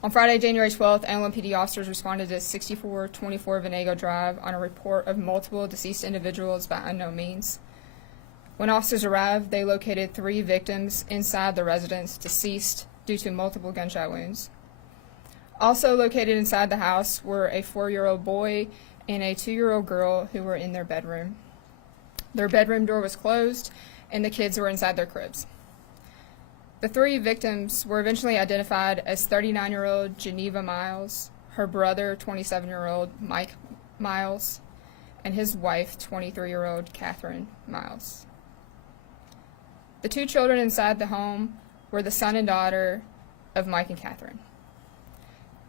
On Friday, January 12th, NLMPD officers responded to 6424 Venego Drive on a report of multiple deceased individuals by unknown means. When officers arrived, they located 3 victims inside the residence, deceased due to multiple gunshot wounds. Also located inside the house were a 4-year-old boy and a 2-year-old girl who were in their bedroom. Their bedroom door was closed, and the kids were inside their cribs. The 3 victims were eventually identified as 39-year-old Geneva Miles, her brother, 27-year-old Mike Miles, and his wife, 23-year-old Catherine Miles. The 2 children inside the home were the son and daughter of Mike and Catherine.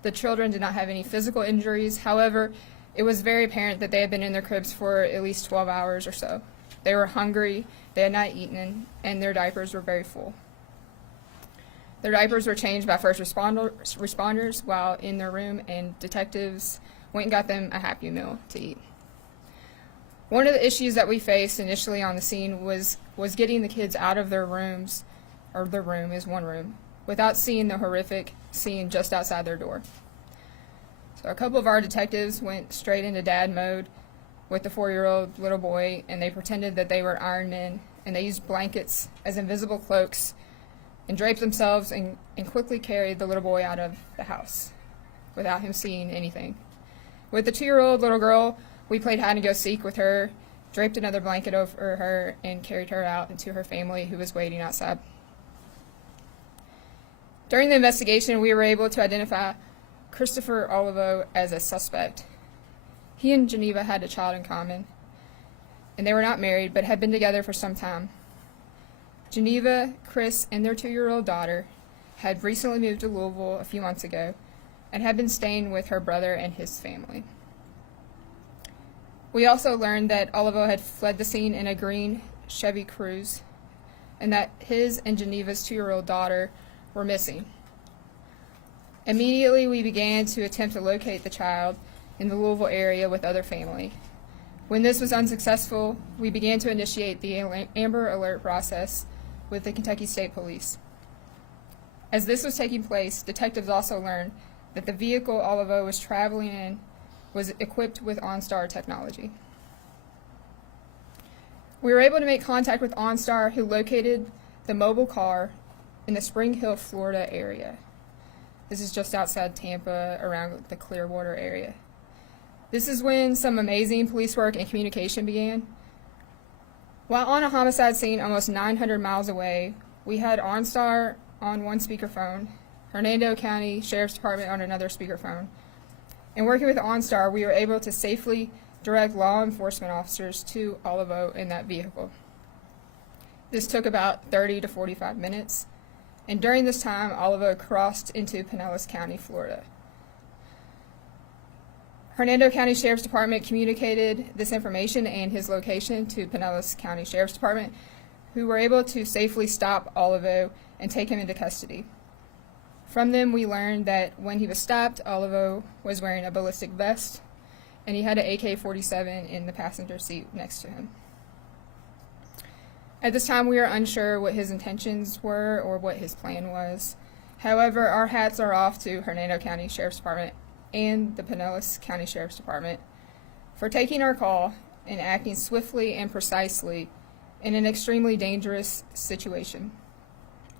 The children did not have any physical injuries. However, it was very apparent that they had been in their cribs for at least 12 hours or so. They were hungry, they had not eaten, and their diapers were very full. Their diapers were changed by first responders while in their room, and detectives went and got them a Happy Meal to eat. One of the issues that we faced initially on the scene was getting the kids out of their rooms, or their room is one room, without seeing the horrific scene just outside their door. So a couple of our detectives went straight into dad mode with the 4-year-old little boy, and they pretended that they were Iron Men, and they used blankets as invisible cloaks and draped themselves and quickly carried the little boy out of the house without him seeing anything. With the 2-year-old little girl, we played hide and go seek with her, draped another blanket over her, and carried her out into her family who was waiting outside. During the investigation, we were able to identify Christopher Olivo as a suspect. He and Geneva had a child in common, and they were not married but had been together for some time. Geneva, Chris, and their 2-year-old daughter had recently moved to Louisville a few months ago and had been staying with her brother and his family. We also learned that Olivo had fled the scene in a green Chevy Cruze and that his and Geneva's 2-year-old daughter were missing. Immediately, we began to attempt to locate the child in the Louisville area with other family. When this was unsuccessful, we began to initiate the Amber Alert process with the Kentucky State Police. As this was taking place, detectives also learned that the vehicle Olivo was traveling in was equipped with OnStar technology. We were able to make contact with OnStar, who located the mobile car in the Spring Hill, Florida area. This is just outside Tampa, around the Clearwater area. This is when some amazing police work and communication began. While on a homicide scene almost 900 miles away, we had OnStar on one speakerphone, Hernando County Sheriff's Department on another speakerphone. And working with OnStar, we were able to safely direct law enforcement officers to Olivo in that vehicle. This took about 30 to 45 minutes, and during this time, Olivo crossed into Pinellas County, Florida. Hernando County Sheriff's Department communicated this information and his location to Pinellas County Sheriff's Department, who were able to safely stop Olivo and take him into custody. From them, we learned that when he was stopped, Olivo was wearing a ballistic vest, and he had an AK-47 in the passenger seat next to him. At this time, we are unsure what his intentions were or what his plan was. However, our hats are off to Hernando County Sheriff's Department and the Pinellas County Sheriff's Department for taking our call and acting swiftly and precisely in an extremely dangerous situation.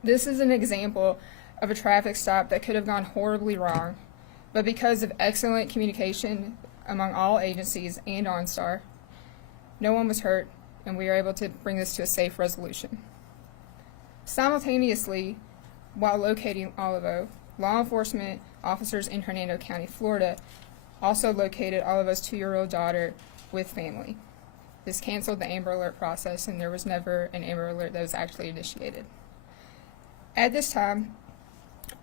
This is an example of a traffic stop that could have gone horribly wrong, but because of excellent communication among all agencies and OnStar, no one was hurt, and we were able to bring this to a safe resolution. Simultaneously, while locating Olivo, law enforcement officers in Hernando County, Florida, also located Olivo's 2-year-old daughter with family. This canceled the Amber Alert process, and there was never an Amber Alert that was actually initiated. At this time,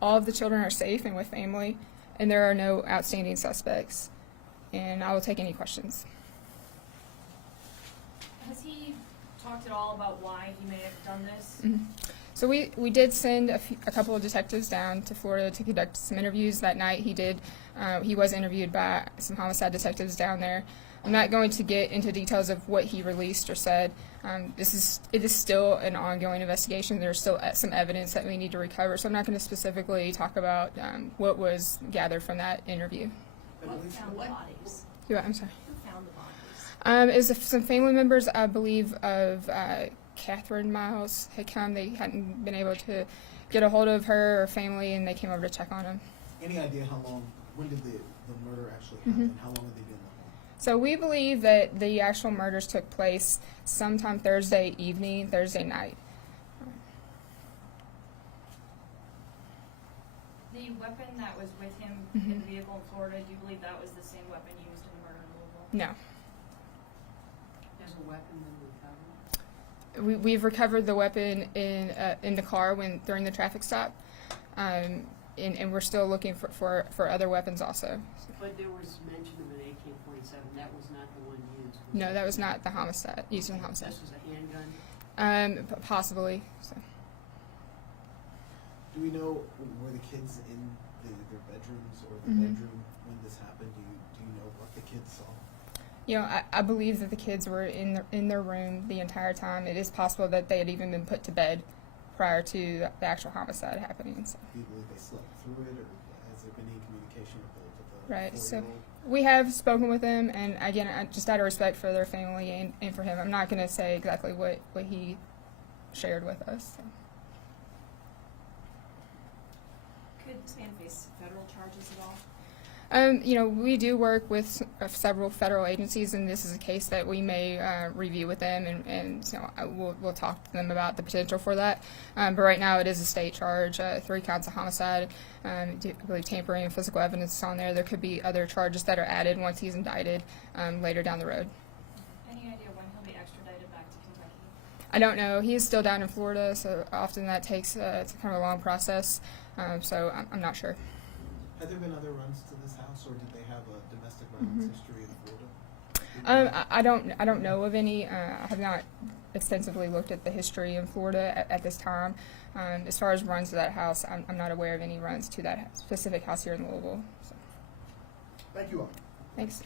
all of the children are safe and with family, and there are no outstanding suspects. And I will take any questions. Has he talked at all about why he may have done this? Mm-hmm. So we did send a couple of detectives down to Florida to conduct some interviews that night. He was interviewed by some homicide detectives down there. I'm not going to get into details of what he released or said. It is still an ongoing investigation. There's still some evidence that we need to recover, so I'm not going to specifically talk about what was gathered from that interview. What found the bodies? I'm sorry. Who found the bodies? It was some family members, I believe, of Catherine Miles had come. They hadn't been able to get a hold of her or family, and they came over to check on them. Any idea how long, when did the murder actually happen? How long had they been there? So we believe that the actual murders took place sometime Thursday evening, Thursday night. The weapon that was with him in the vehicle in Florida, do you believe that was the same weapon used in the murder in Louisville? No. There's a weapon been recovered? We've recovered the weapon in the car during the traffic stop, and we're still looking for other weapons also. But there was mention of an AK-47. That was not the one used. No, that was not the homicide, used in the homicide. This was a handgun? Possibly. So. Do we know, were the kids in their bedrooms or the bedroom when this happened? Do you know what the kids saw? You know, I believe that the kids were in their room the entire time. It is possible that they had even been put to bed prior to the actual homicide happening. So. Do you believe they slept through it, or has there been any communication with the Right. So 4-year-old? we have spoken with them, and again, just out of respect for their family and for him, I'm not going to say exactly what he shared with us. So. Could this man face federal charges at all? You know, we do work with several federal agencies, and this is a case that we may review with them, and so we'll talk to them about the potential for that. But right now, it is a state charge, 3 counts of homicide. I believe tampering and physical evidence is on there. There could be other charges that are added once he's indicted later down the road. Any idea when he'll be extradited back to Kentucky? I don't know. He is still down in Florida, so often that takes it's kind of a long process. So I'm not sure. Had there been other runs to this house, or did they have a domestic violence history in Florida? I don't know of any. I have not extensively looked at the history in Florida at this time. As far as runs to that house, I'm not aware of any runs to that specific house here in Louisville. So. Thank you all. Thanks.